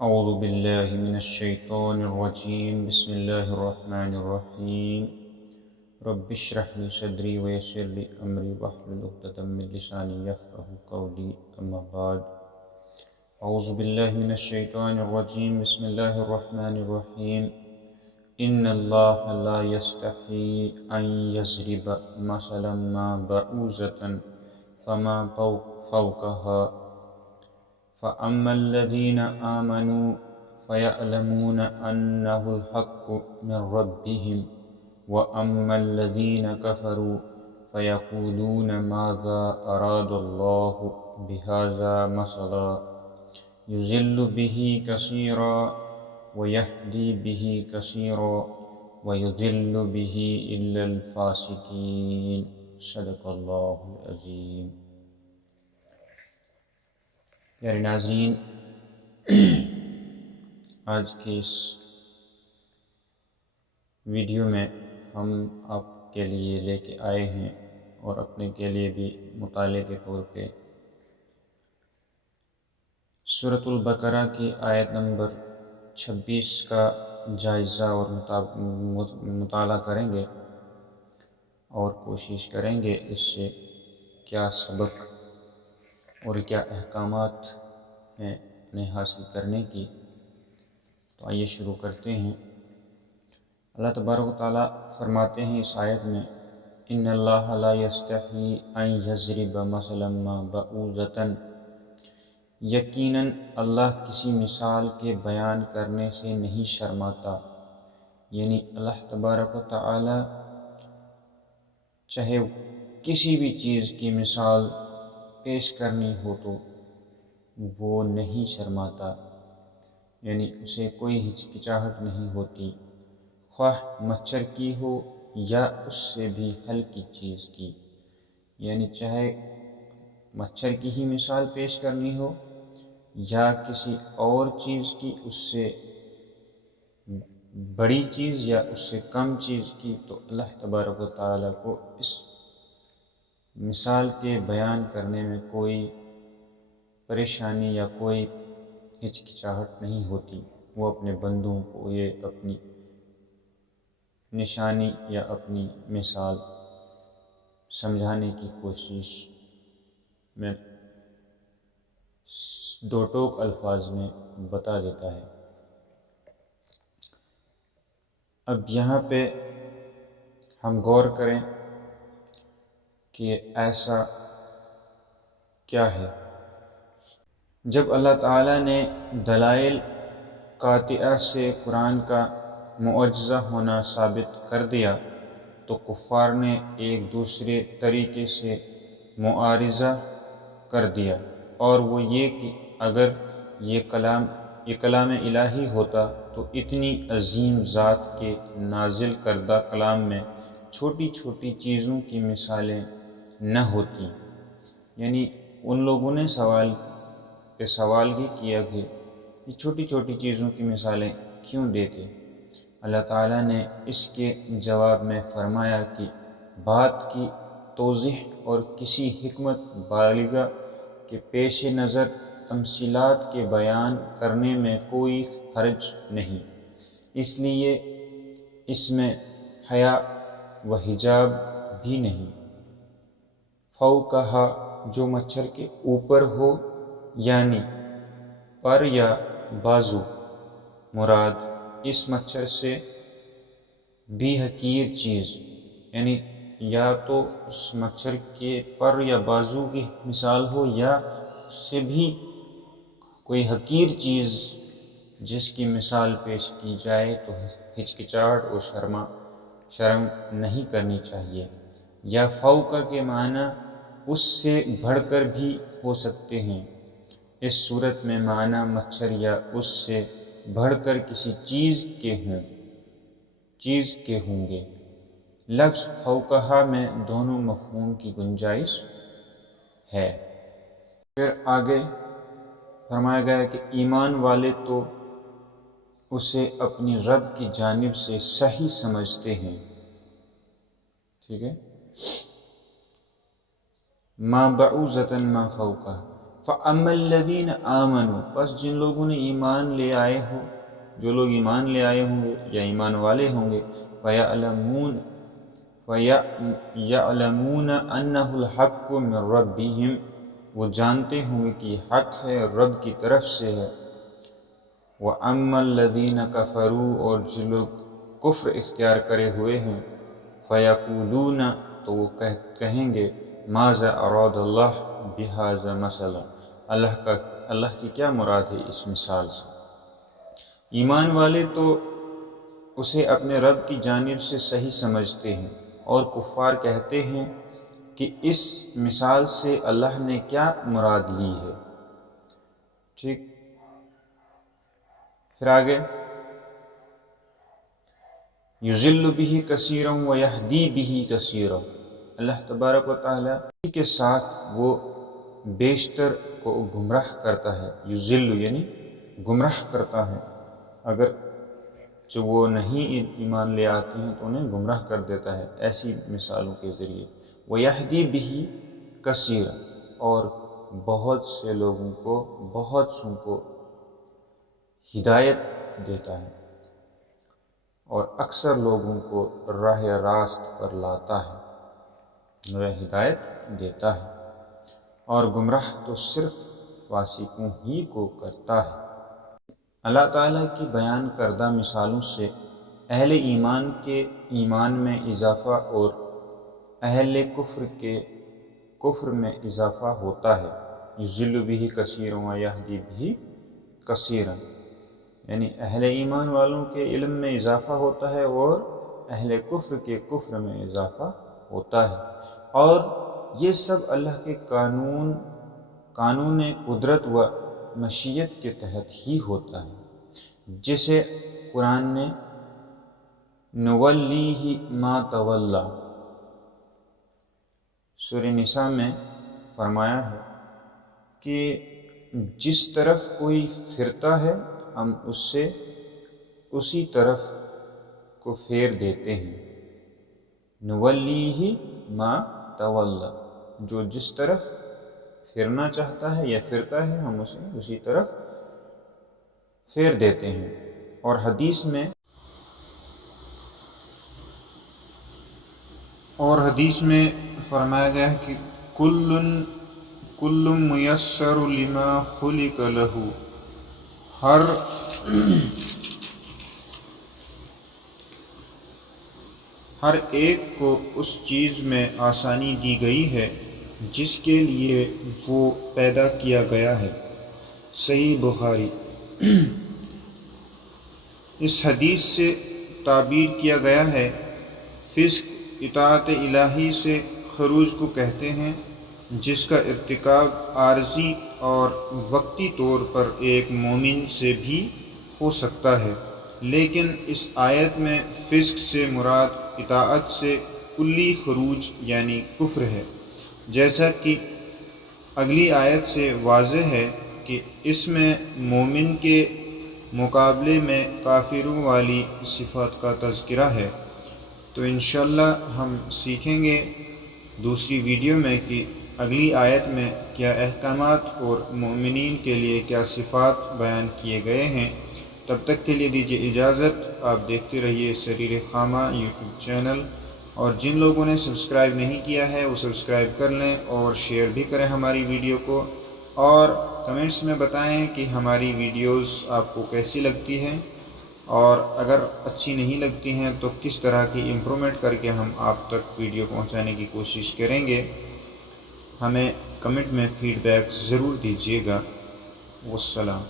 اعوذ باللہ من الشیطان الرجیم بسم اللہ الرحمن الرحیم رب اشرح لی صدری ویسر لی امری واحلل عقدۃ من لسانی یفقہوا قولی اما بعد اعوذ باللہ من الشیطان الرجیم بسم اللہ الرحمن الرحیم ان اللہ لا یستحی ان یضرب مثلا ما بعوضۃ فما فوقها فأما الذين آمنوا فيعلمون أنه الحق من ربهم وأما الذين كفروا فيقولون ماذا أراد الله بهذا مثلا يضل به كثيرا ويهدي به كثيرا ويضل به إلا الفاسقين صدق الله العظيم۔ پیارے ناظرین، آج کے اس ویڈیو میں ہم آپ کے لیے لے کے آئے ہیں اور اپنے کے لیے بھی مطالعے کے طور پہ سورۃ البقرہ کی آیت نمبر 26 کا جائزہ اور مطالعہ کریں گے اور کوشش کریں گے اس سے کیا سبق اور کیا احکامات ہیں انہیں حاصل کرنے کی۔ تو آئیے شروع کرتے ہیں۔ اللہ تبارک و تعالیٰ فرماتے ہیں اس آیت میں، ان اللہ لا یستحی ان یضرب مثلا ما بعوضۃ، یقیناً اللہ کسی مثال کے بیان کرنے سے نہیں شرماتا، یعنی اللہ تبارک و تعالیٰ چاہے کسی بھی چیز کی مثال پیش کرنی ہو تو وہ نہیں شرماتا، یعنی اسے کوئی ہچکچاہٹ نہیں ہوتی، خواہ مچھر کی ہو یا اس سے بھی ہلکی چیز کی، یعنی چاہے مچھر کی ہی مثال پیش کرنی ہو یا کسی اور چیز کی، اس سے بڑی چیز یا اس سے کم چیز کی، تو اللہ تبارک و تعالیٰ کو اس مثال کے بیان کرنے میں کوئی پریشانی یا کوئی ہچکچاہٹ نہیں ہوتی۔ وہ اپنے بندوں کو یہ اپنی نشانی یا اپنی مثال سمجھانے کی کوشش میں دو ٹوک الفاظ میں بتا دیتا ہے۔ اب یہاں پہ ہم غور کریں کہ ایسا کیا ہے۔ جب اللہ تعالیٰ نے دلائل قاطعہ سے قرآن کا معجزہ ہونا ثابت کر دیا تو کفار نے ایک دوسرے طریقے سے معارضہ کر دیا، اور وہ یہ کہ اگر یہ کلام الہی ہوتا تو اتنی عظیم ذات کے نازل کردہ کلام میں چھوٹی چھوٹی چیزوں کی مثالیں نہ ہوتی، یعنی ان لوگوں نے سوال ہی کیا کہ یہ چھوٹی چھوٹی چیزوں کی مثالیں کیوں دیتے۔ اللہ تعالیٰ نے اس کے جواب میں فرمایا کہ بات کی توضیح اور کسی حکمت بالغہ کے پیش نظر تمثیلات کے بیان کرنے میں کوئی حرج نہیں، اس لیے اس میں حیا و حجاب بھی نہیں۔ فوقہا جو مچھر کے اوپر ہو، یعنی پر یا بازو، مراد اس مچھر سے بھی حقیر چیز، یعنی یا تو اس مچھر کے پر یا بازو کی مثال ہو یا اس سے بھی کوئی حقیر چیز جس کی مثال پیش کی جائے تو ہچکچاہٹ اور شرم نہیں کرنی چاہیے۔ یا فوقہ کے معنی اس سے بڑھ کر بھی ہو سکتے ہیں۔ اس صورت میں معنی مچھر یا اس سے بڑھ کر کسی چیز کے ہوں گے۔ لفظ فوقہا میں دونوں مفہوم کی گنجائش ہے۔ پھر آگے فرمایا گیا کہ ایمان والے تو اسے اپنی رب کی جانب سے صحیح سمجھتے ہیں، ٹھیک ہے۔ ما بعوضۃ ما فوقہا، فَأَمَّا الَّذِينَ آمَنُوا، پس جن لوگوں نے ایمان لے آئے ہو، جو لوگ ایمان لے آئے ہوں گے یا ایمان والے ہوں گے، فَيَعْلَمُونَ أَنَّهُ الْحَقُّ مِنْ رَبِّهِمْ، وہ جانتے ہوں گے کہ حق ہے رب کی طرف سے ہے۔ وَأَمَّا الَّذِينَ كَفَرُوا، اور جو لوگ کفر اختیار کرے ہوئے ہیں، فَيَقُولُونَ، تو وہ کہیں گے، ماذا اراد اللہ بہذا مثلا، اللہ کی کیا مراد ہے اس مثال سے۔ ایمان والے تو اسے اپنے رب کی جانب سے صحیح سمجھتے ہیں، اور کفار کہتے ہیں کہ اس مثال سے اللہ نے کیا مراد لی ہے۔ ٹھیک، پھر آگے، یضل بہ کثیرا ویہدی بہ کثیرا، اللہ تبارک و تعالیٰ کے ساتھ وہ بیشتر کو گمراہ کرتا ہے۔ یضل یعنی گمراہ کرتا ہے، اگر جو وہ نہیں ایمان لے آتے ہیں تو انہیں گمراہ کر دیتا ہے ایسی مثالوں کے ذریعے۔ ویہدی بہ کثیرا، اور بہت سے لوگوں کو، بہت سو کو ہدایت دیتا ہے، اور اکثر لوگوں کو راہ راست پر لاتا ہے، ہدایت دیتا ہے، اور گمراہ تو صرف فاسقوں ہی کو کرتا ہے۔ اللہ تعالیٰ کی بیان کردہ مثالوں سے اہل ایمان کے ایمان میں اضافہ اور اہل کفر کے کفر میں اضافہ ہوتا ہے۔ یضل بہ کثیرا ویہدی بہ کثیرا، یعنی اہل ایمان والوں کے علم میں اضافہ ہوتا ہے اور اہل کفر کے کفر میں اضافہ ہوتا ہے، اور یہ سب اللہ کے قانون قدرت و مشیت کے تحت ہی ہوتا ہے، جسے قرآن نے نولیہ ما تولی سورہ نساء میں فرمایا ہے کہ جس طرف کوئی پھرتا ہے ہم اس سے اسی طرف کو پھیر دیتے ہیں۔ نولیہ ما تولی، جو جس طرف پھرنا چاہتا ہے یا پھرتا ہے ہم اسے اسی طرف پھیر دیتے ہیں۔ اور حدیث میں فرمایا گیا ہے کہ کل میسر لما خلق لہ، ہر ایک کو اس چیز میں آسانی دی گئی ہے جس کے لیے وہ پیدا کیا گیا ہے۔ صحیح بخاری۔ اس حدیث سے تعبیر کیا گیا ہے، فسق اطاعت الہی سے خروج کو کہتے ہیں، جس کا ارتکاب عارضی اور وقتی طور پر ایک مومن سے بھی ہو سکتا ہے، لیکن اس آیت میں فسق سے مراد اطاعت سے کلی خروج یعنی کفر ہے، جیسا کہ اگلی آیت سے واضح ہے کہ اس میں مومن کے مقابلے میں کافروں والی صفات کا تذکرہ ہے۔ تو انشاءاللہ ہم سیکھیں گے دوسری ویڈیو میں کہ اگلی آیت میں کیا احکامات اور مومنین کے لیے کیا صفات بیان کیے گئے ہیں۔ تب تک کے لیے دیجیے اجازت، آپ دیکھتے رہیے سریر خامہ یوٹیوب چینل، اور جن لوگوں نے سبسکرائب نہیں کیا ہے وہ سبسکرائب کر لیں اور شیئر بھی کریں ہماری ویڈیو کو، اور کمنٹس میں بتائیں کہ ہماری ویڈیوز آپ کو کیسی لگتی ہیں، اور اگر اچھی نہیں لگتی ہیں تو کس طرح کی امپرومنٹ کر کے ہم آپ تک ویڈیو پہنچانے کی کوشش کریں گے۔ ہمیں کمنٹ میں فیڈ بیک ضرور دیجیے گا۔ والسلام۔